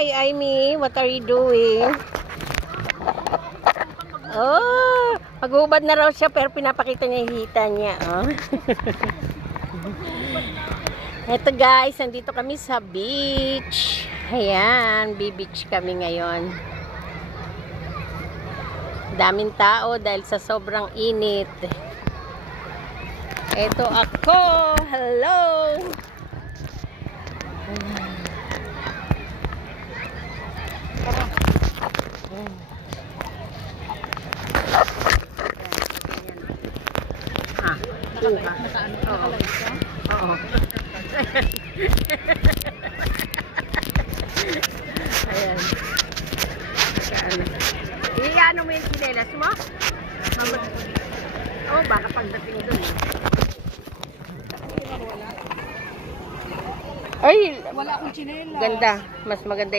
Hi, Amy. What are you doing? Oh, maghubad na raw siya pero pinapakita niya yung hita niya. Oh. Eto guys, nandito kami sa beach. Ayan, beach kami ngayon. Daming tao dahil sa sobrang init. Eto ako. Hello. Oo. Ayan. Iano mo yung kinelas mo? Oh, baka pagdating dun. Ay, Wala akong chinelas. ganda. Mas maganda